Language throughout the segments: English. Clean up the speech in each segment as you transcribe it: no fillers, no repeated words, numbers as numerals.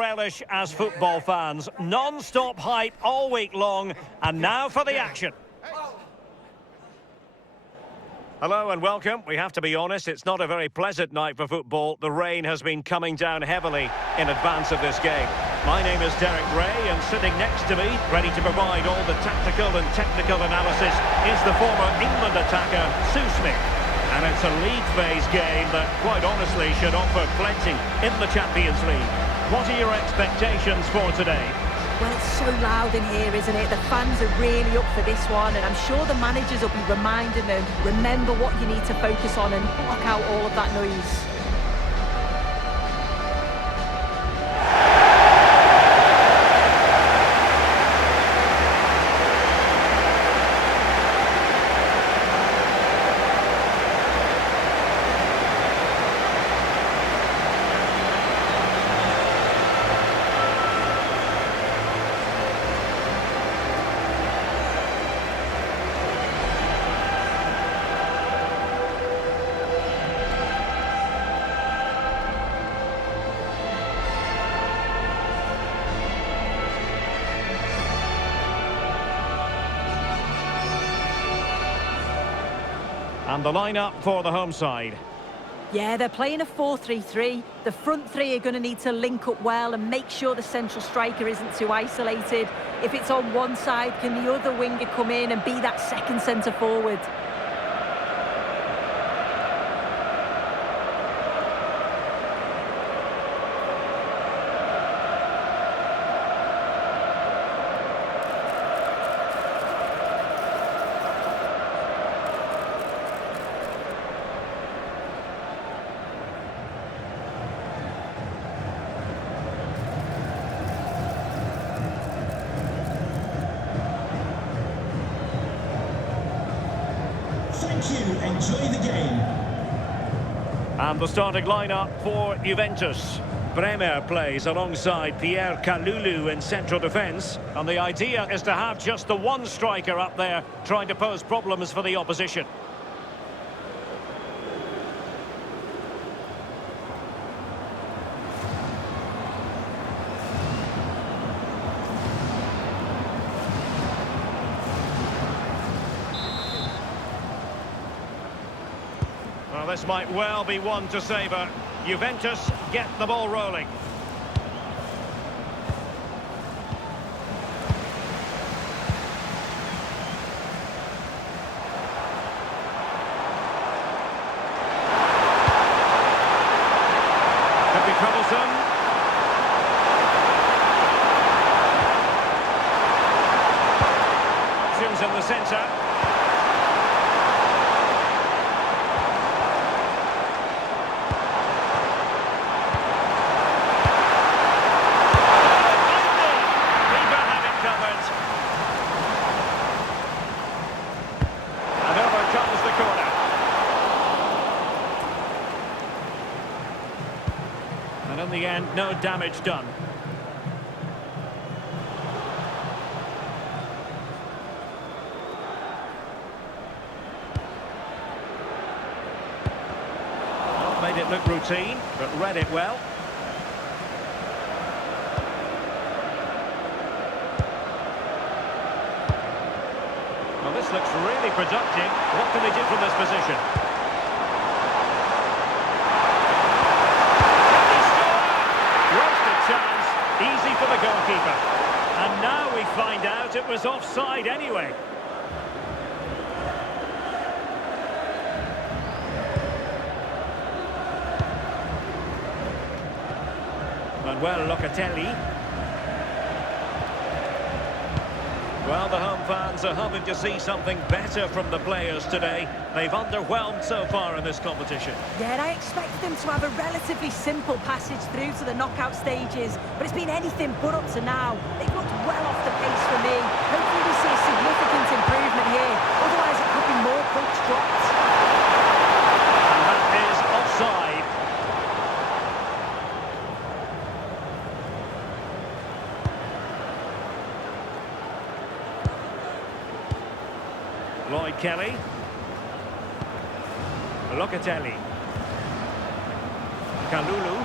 relish as football fans. Non-stop hype all week long, and now for the action. Hello and welcome. We have to be honest, it's not a very pleasant night for football. The rain has been coming down heavily in advance of this game. My name is Derek Ray, and sitting next to me, ready to provide all the tactical and technical analysis, is the former England attacker, Sue Smith. And it's a league phase game that, quite honestly, should offer plenty in the Champions League. What are your expectations for today? Well, it's so loud in here, isn't it? The fans are really up for this one, and I'm sure the managers will be reminding them, remember what you need to focus on and block out all of that noise. And the lineup for the home side. Yeah, they're playing a 4-3-3. The front three are going to need to link up well and make sure the central striker isn't too isolated. If it's on one side, can the other winger come in and be that second centre forward? Enjoy the game. And the starting lineup for Juventus. Bremer plays alongside Pierre Kalulu in central defence. And the idea is to have just the one striker up there trying to pose problems for the opposition. Well, this might well be one to savour. Juventus get the ball rolling. Could be troublesome. Options in the centre. And in the end, no damage done. Well, made it look routine, but read it well. Well, this looks really productive. What can they do from this position? Easy for the goalkeeper. And now we find out it was offside anyway. Manuel Locatelli. Well, the home fans are hoping to see something better from the players today. They've underwhelmed so far in this competition. Yeah, and I expect them to have a relatively simple passage through to the knockout stages, but it's been anything but up to now. They've looked well off the pace for me. Hopefully we see a significant improvement here, otherwise it could be more points dropped. And that is offside. Lloyd Kelly. Locatelli. Kalulu.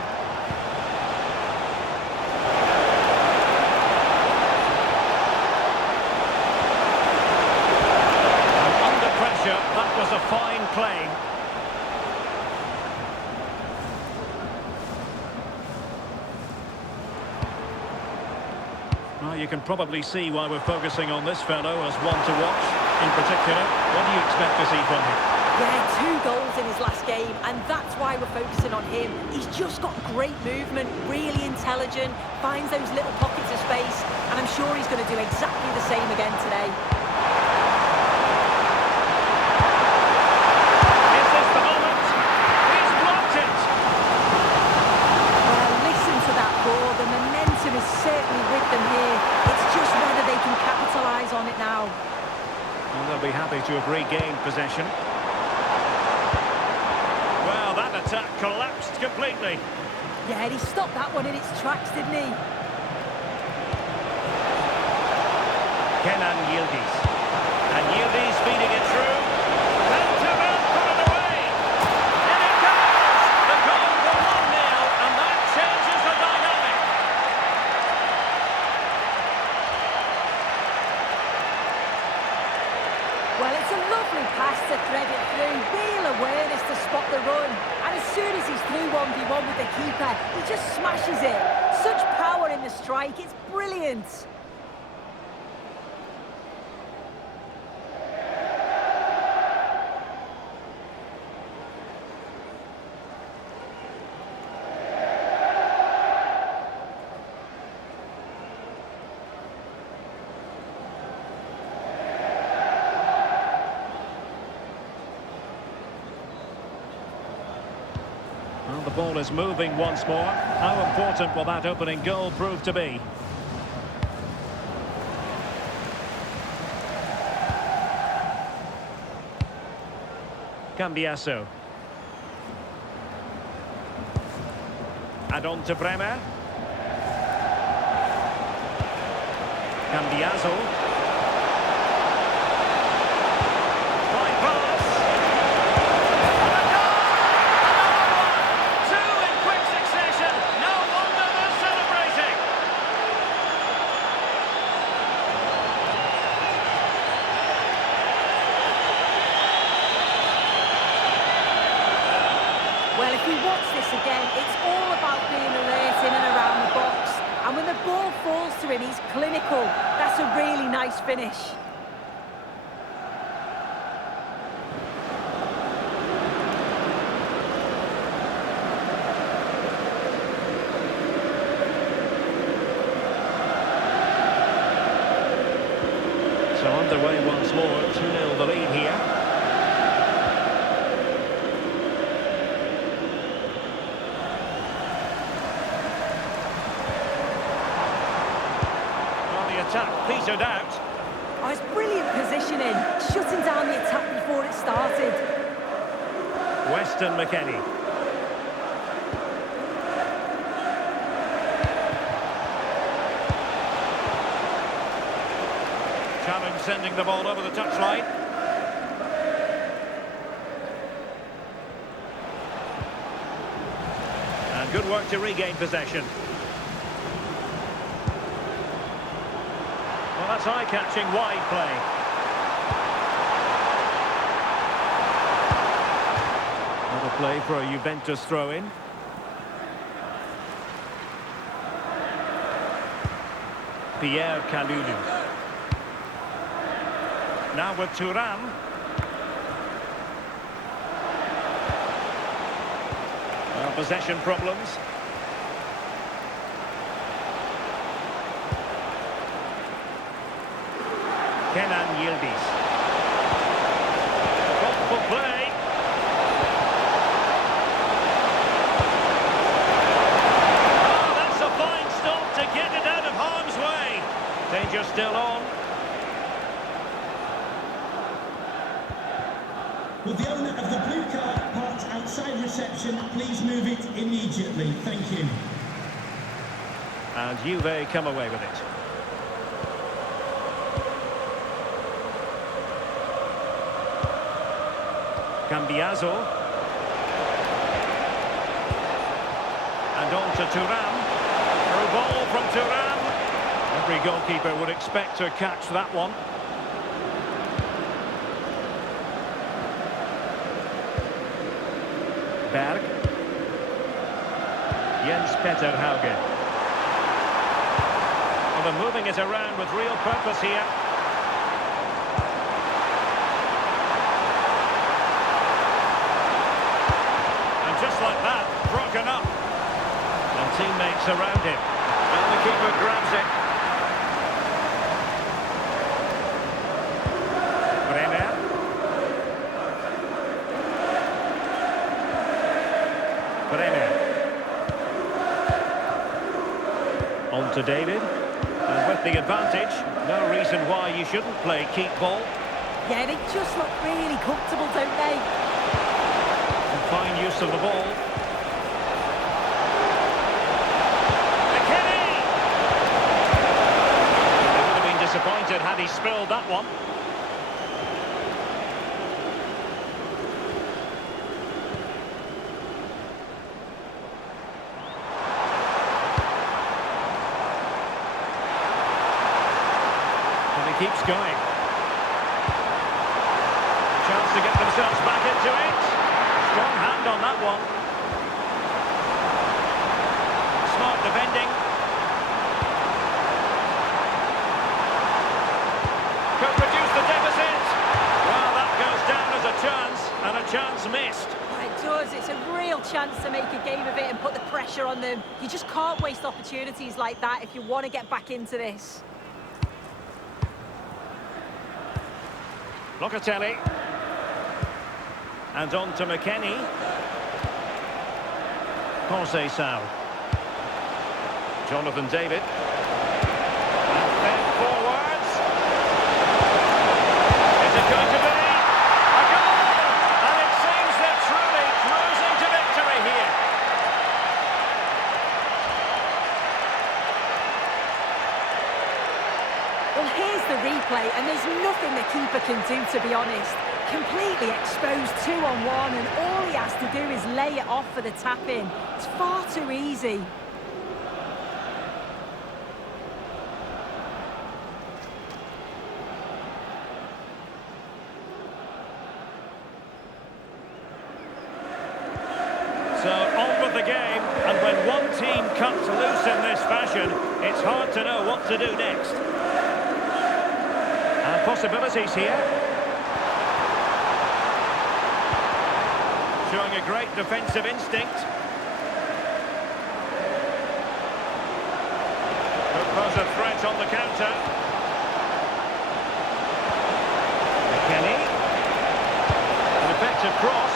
Well, you can probably see why we're focusing on this fellow as one to watch. In particular, what do you expect to see from him? Yeah, 2 goals in his last game, and that's why we're focusing on him. He's just got great movement, really intelligent, finds those little pockets of space, and I'm sure he's going to do exactly the same again today. Is this the moment? He's blocked it! Well, listen to that ball. The momentum is certainly with them here. It's just whether they can capitalise on it now. Well, they'll be happy to have regained possession. Well, that attack collapsed completely. Yeah, and he stopped that one in its tracks, didn't he? Kenan Yildiz. And Yildiz feeding it through. And Terrell put it away. And it goes! The goal for 1-0, and that changes the dynamic. Well, it's a lovely pass to thread it through. Real awareness to spot the run. And as soon as he's through 1v1 with the keeper, he just smashes it. Such power in the strike. It's brilliant. Well, the ball is moving once more. How important will that opening goal prove to be? Cambiaso. Add on to Bremer. Cambiaso. Fine pass. And a goal! Another one! 2 in quick succession. No wonder they're celebrating. Well, if we watch this again, it's all about being alert in and around the box. And when the ball falls to him, he's clinical. That's a really nice finish. So underway once more, 2-0 the lead here. Well, the attack petered out. Oh, it's brilliant positioning. Shutting down the attack before it started. Weston McKennie. Challenge sending the ball over the touchline. And good work to regain possession. Well, that's eye-catching wide play. Another play for a Juventus throw-in. Pierre Kalulu. Now with Thuram. Well, possession problems. Kenan Yildiz. Thoughtful play. Oh, that's a fine stop to get it out of harm's way. Danger still on. Will the owner of the blue car parked outside reception please move it immediately? Thank you. And Juve come away with it. Cambiaso. And on to Thuram. Through ball from Thuram. Every goalkeeper would expect to catch that one. Berg. Jens Peter Hauge. Well, the moving it around with real purpose here. And just like that, broken up. And teammates around him. And the keeper grabs it. On to David, and with the advantage, no reason why you shouldn't play keep ball. Yeah, they just look really comfortable, don't they? And fine use of the ball. McKennie! They would have been disappointed had he spilled that one. Keeps going. Chance to get themselves back into it. Strong hand on that one. Smart defending. Could reduce the deficit. Well, that goes down as a chance, and a chance missed. It does. It's a real chance to make a game of it and put the pressure on them. You just can't waste opportunities like that if you want to get back into this. Locatelli. And on to McKennie. Conceição. Jonathan David. And then forwards. Is it going to be a goal? And it seems they're truly cruising to victory here. Well, here's the replay, and there's nothing the keeper can do, to be honest. Completely exposed 2-on-1, and all he has to do is lay it off for the tap-in. It's far too easy. So, on with the game, and when one team cuts loose in this fashion, it's hard to know what to do next. And possibilities here. Showing a great defensive instinct. Could pose a threat on the counter. McKennie. An effective cross.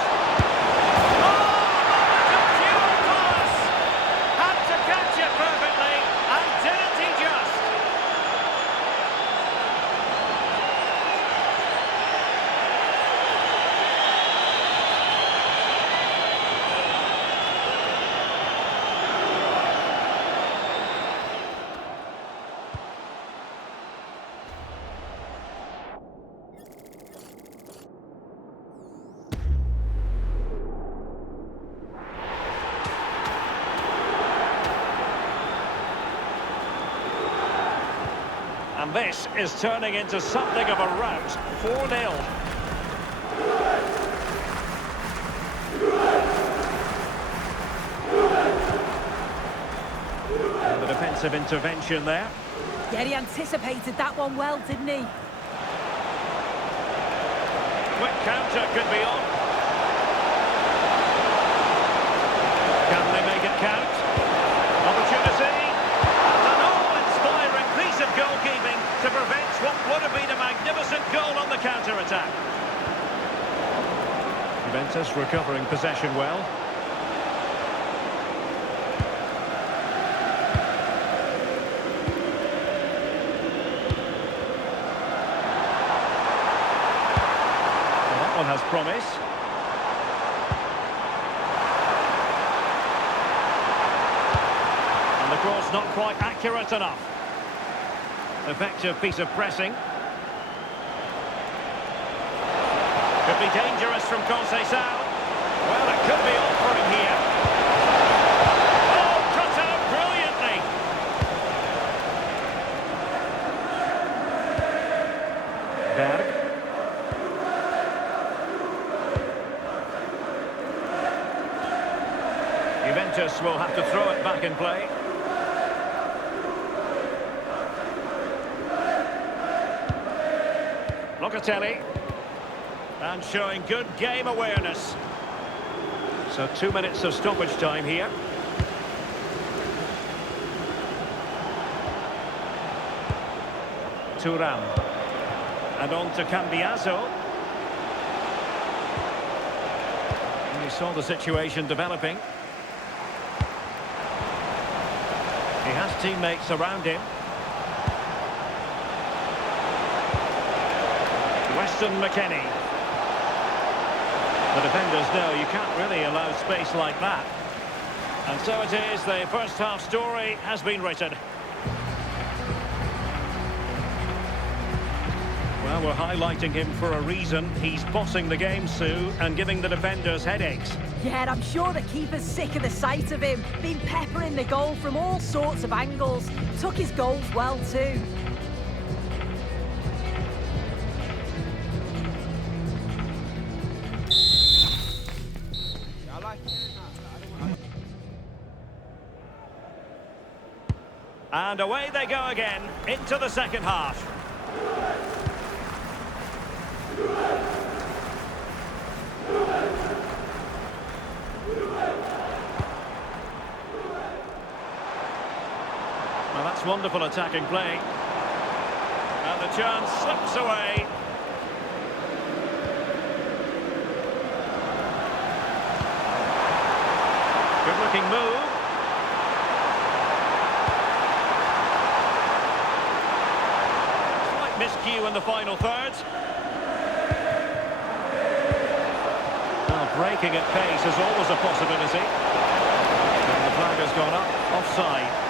And this is turning into something of a rout. 4-0. And the defensive intervention there. Yeah, he anticipated that one well, didn't he? Quick counter could be on. Can they make it count? Opportunity. An awe-inspiring piece of goalkeeping to prevent what would have been a magnificent goal on the counter-attack. Juventus recovering possession well. One has promise. And the cross not quite accurate enough. Effective piece of pressing. Could be dangerous from Conceição. Well, it could be all for him here. Oh, cut out brilliantly. Berg. Juventus will have to throw it back in play. Locatelli. And showing good game awareness. So 2 minutes of stoppage time here. Thuram. And on to Cambiaso. And he saw the situation developing. He has teammates around him. Weston McKennie. The defenders know you can't really allow space like that. And so it is, the first half story has been written. Well, we're highlighting him for a reason. He's bossing the game, Sue, and giving the defenders headaches. Yeah, and I'm sure the keeper's sick of the sight of him. Been peppering the goal from all sorts of angles. Took his goals well too. And away they go again, into the second half. Well, that's wonderful attacking play. And the chance slips away. Good-looking move. Slight miscue in the final third. Well, breaking at pace is always a possibility. And the flag has gone up, offside.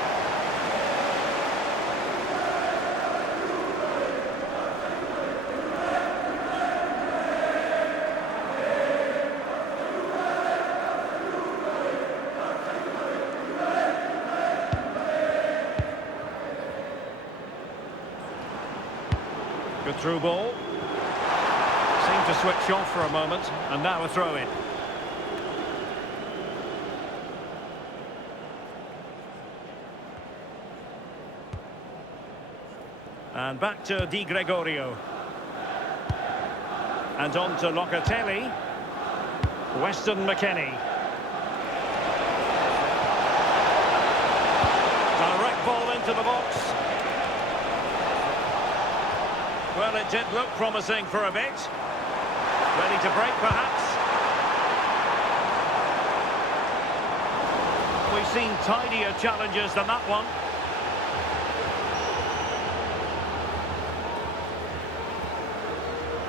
Good through ball. Seemed to switch off for a moment, and now a throw-in. And back to Di Gregorio. And on to Locatelli. Weston McKennie. Direct ball into the box. Well, it did look promising for a bit. Ready to break, perhaps. We've seen tidier challenges than that one.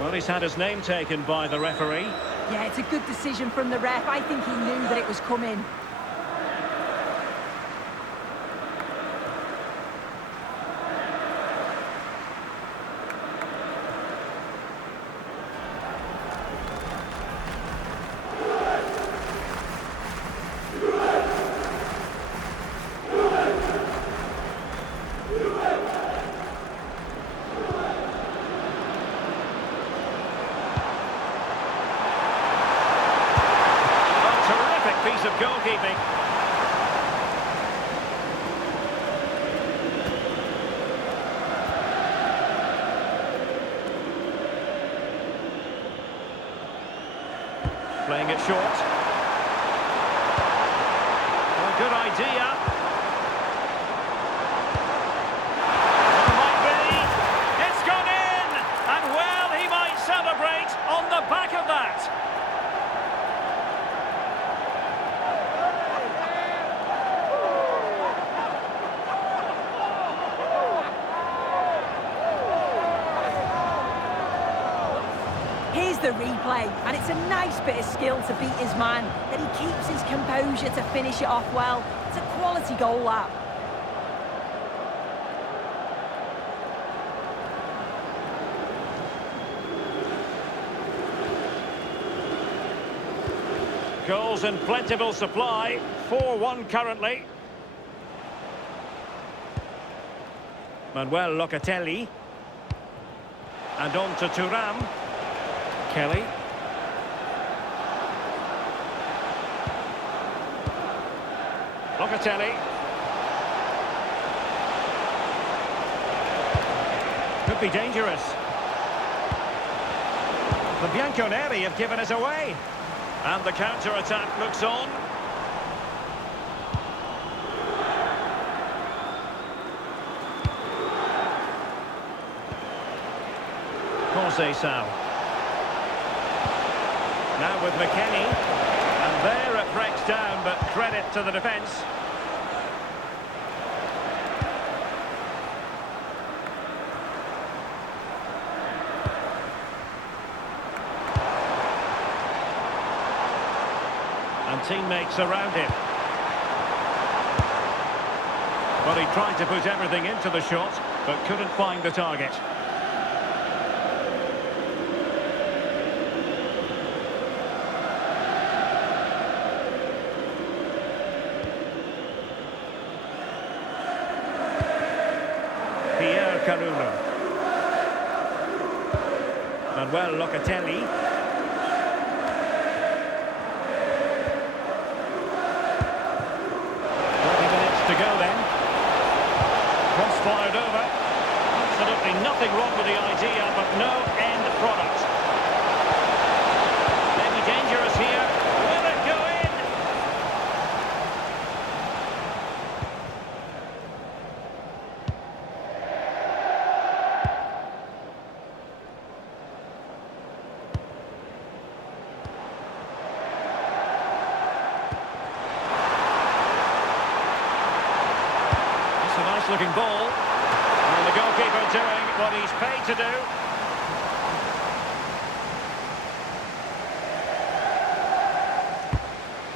Well, he's had his name taken by the referee. Yeah, it's a good decision from the ref. I think he knew that it was coming. Piece of goalkeeping. Playing it short. Well, good idea. It might be. It's gone in! And well, he might celebrate on the back of that. Here's the replay, and it's a nice bit of skill to beat his man, that he keeps his composure to finish it off well. It's a quality goal, that. Goals in plentiful supply, 4-1 currently. Manuel Locatelli. And on to Thuram. Kelly. Locatelli. Could be dangerous. The Bianconeri have given us away. And the counter-attack looks on. Sao. Now with McKennie. And there it breaks down, but credit to the defence. And teammates around him. Well, he tried to put everything into the shot, but couldn't find the target. Manuel Locatelli. 40 minutes to go then. Cross fired over. Absolutely nothing wrong with the idea, but no end product. Maybe dangerous here. Will it go in? Looking ball, and the goalkeeper doing what he's paid to do.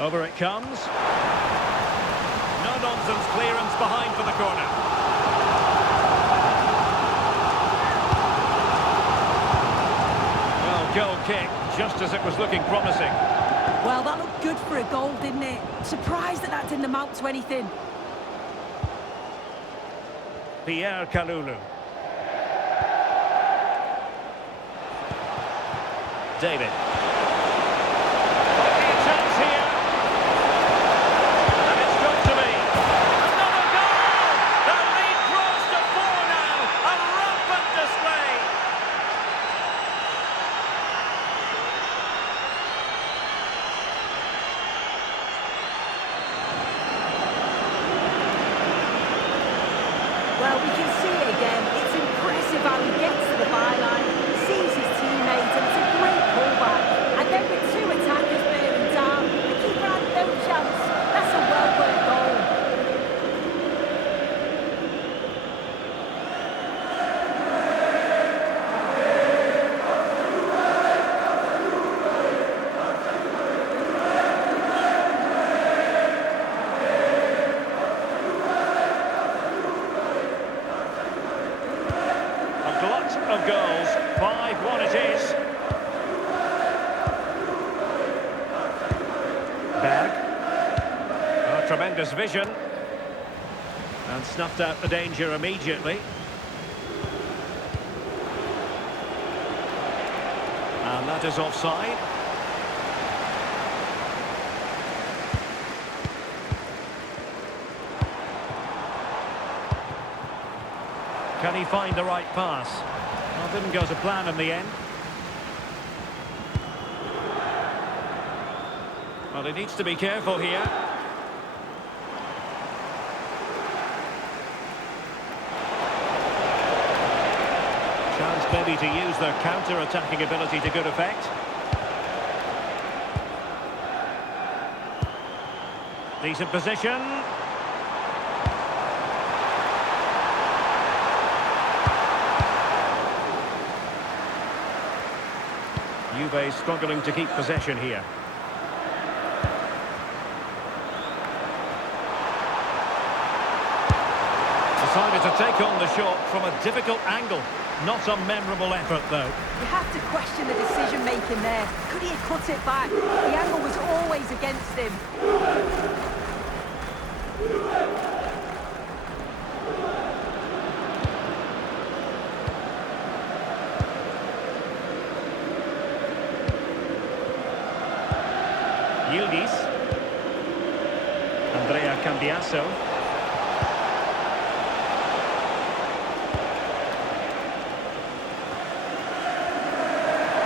Over it comes. No-nonsense clearance behind for the corner. Well, goal kick, just as it was looking promising. Well, that looked good for a goal, didn't it? Surprised that didn't amount to anything. Pierre Kalulu. David. Might be a chance here. And it's got to be. Another goal! The lead grows to 4 now. A rampant display. Well, we can see it again. It's impressive how he gets to the byline, sees his teammates, and it's a great pullback. And then with 2 attackers bearing down, the keeper had no chance. That's a well-worked goal. Of goals, 5-1 it is. Berg. Oh, tremendous vision. And snuffed out the danger immediately. And that is offside. Can he find the right pass? Well, didn't go to plan in the end. Well, he needs to be careful here. Chance maybe to use their counter-attacking ability to good effect. Decent position. Juve struggling to keep possession here. Decided to take on the shot from a difficult angle. Not a memorable effort, though. You have to question the decision-making there. Could he have cut it back? The angle was always against him. Yildiz. Andrea Cambiaso.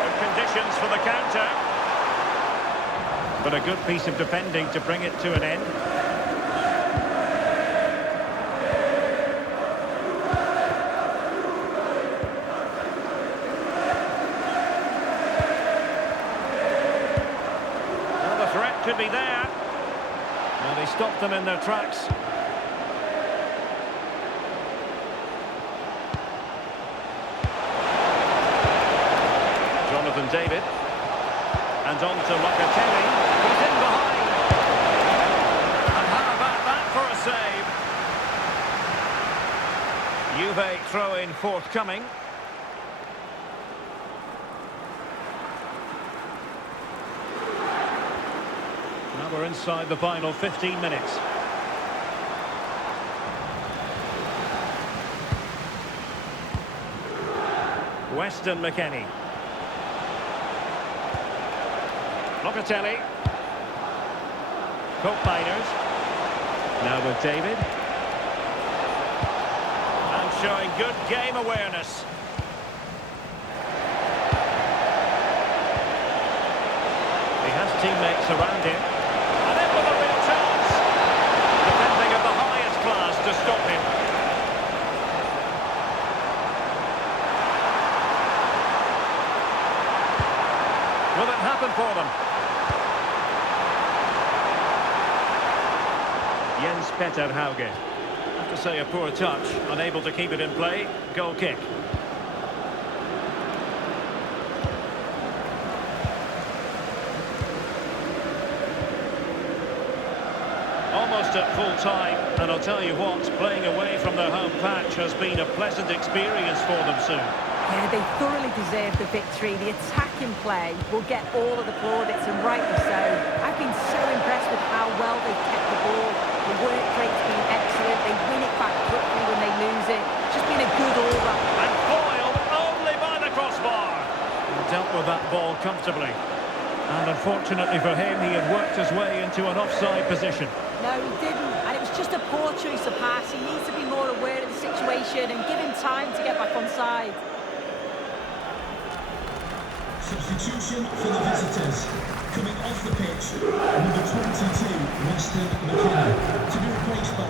Good conditions. options for the counter. But a good piece of defending to bring it to an end. Well, the threat could be there. Well, they stopped them in their tracks. David, and on to Locatelli, he's in behind, and how about that for a save? Juve throw-in forthcoming. Now we're inside the final 15 minutes. Weston McKennie. Locatelli. Cup Miners. Now with David. And showing good game awareness. He has teammates around him. And in with a real chance. Defending of the highest class to stop him. Will it happen for them? Jens Petter Hauge. I have to say a poor touch, unable to keep it in play. Goal kick. Almost at full time, and I'll tell you what, playing away from their home patch has been a pleasant experience for them soon. Yeah, they thoroughly deserve the victory. The attacking play will get all of the plaudits, and rightly so. I've been so impressed with how well they've kept the ball. The work rate's been excellent. They win it back quickly when they lose it. Just been a good all-round. And foiled only by the crossbar. He dealt with that ball comfortably. And unfortunately for him, he had worked his way into an offside position. No, he didn't. And it was just a poor choice of pass. He needs to be more aware of the situation and give him time to get back on side. Substitution for the visitors. Coming off the pitch, number 22, Weston McKennie, to be replaced by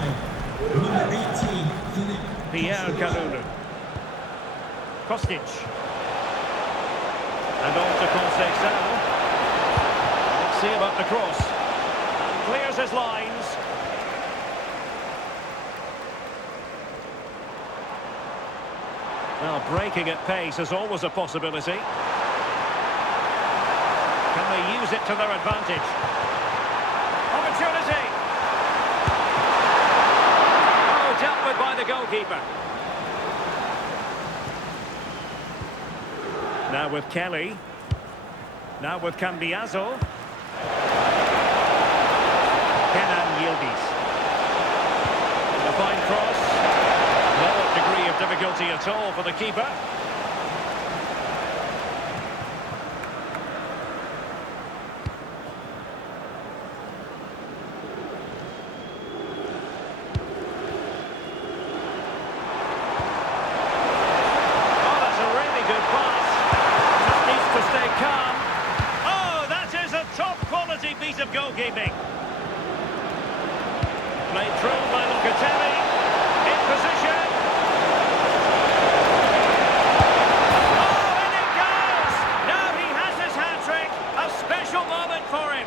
number 18, Pierre Kalulu. Kostic. And on to Conceição. Let's see about the cross. And clears his lines. Now, breaking at pace is always a possibility. Can they use it to their advantage? Opportunity! Oh, dealt with by the goalkeeper. Now with Kelly. Now with Cambiaso. Kenan Yildiz. A fine cross. No degree of difficulty at all for the keeper. Piece of goalkeeping. Played through by Locatelli. In position. Oh, and it goes! Now he has his hat-trick. A special moment for him.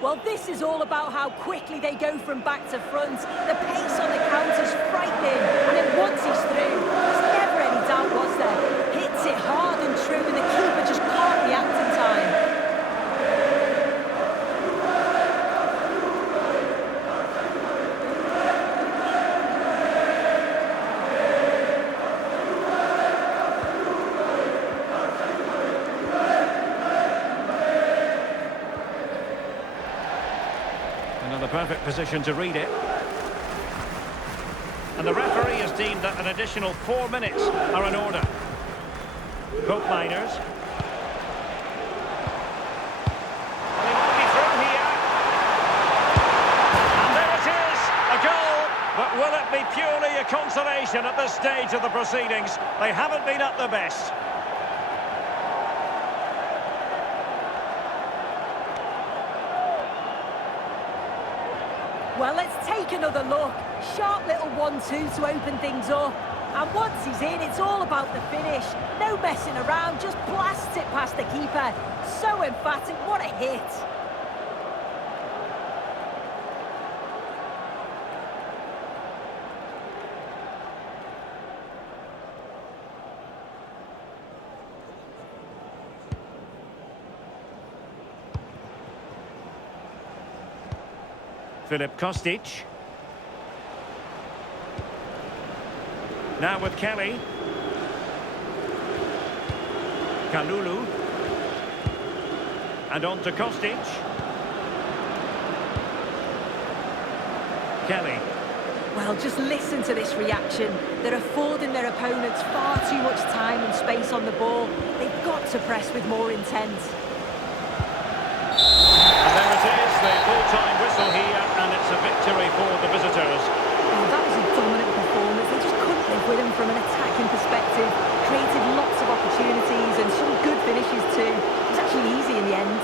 Well, this is all about how quickly they go from back to front. The pace on the counter's frightening. And then once he's through, there's never any doubt, was there? Hits it hard and true, and the keeper just can't react in time. Another perfect position to read it. And the referee has deemed that an additional 4 minutes are in order. Cup Miners. Well, he might be through here. And there it is, a goal. But will it be purely a consolation? frustration at this stage of the proceedings. They haven't been at their best. Well, let's take another look. Sharp little 1-2 to open things up. And once he's in, it's all about the finish. No messing around, just blasts it past the keeper. So emphatic, what a hit. Filip Kostic. Now with Kelly. Kalulu. And on to Kostic. Kelly. Well, just listen to this reaction. They're affording their opponents far too much time and space on the ball. They've got to press with more intent. And there it is, the full-time whistle here, and it's a victory for the visitors. Well, that was a dominant performance. They just couldn't live with him from an attacking perspective. Created lots of opportunities and some good finishes too. It was actually easy in the end.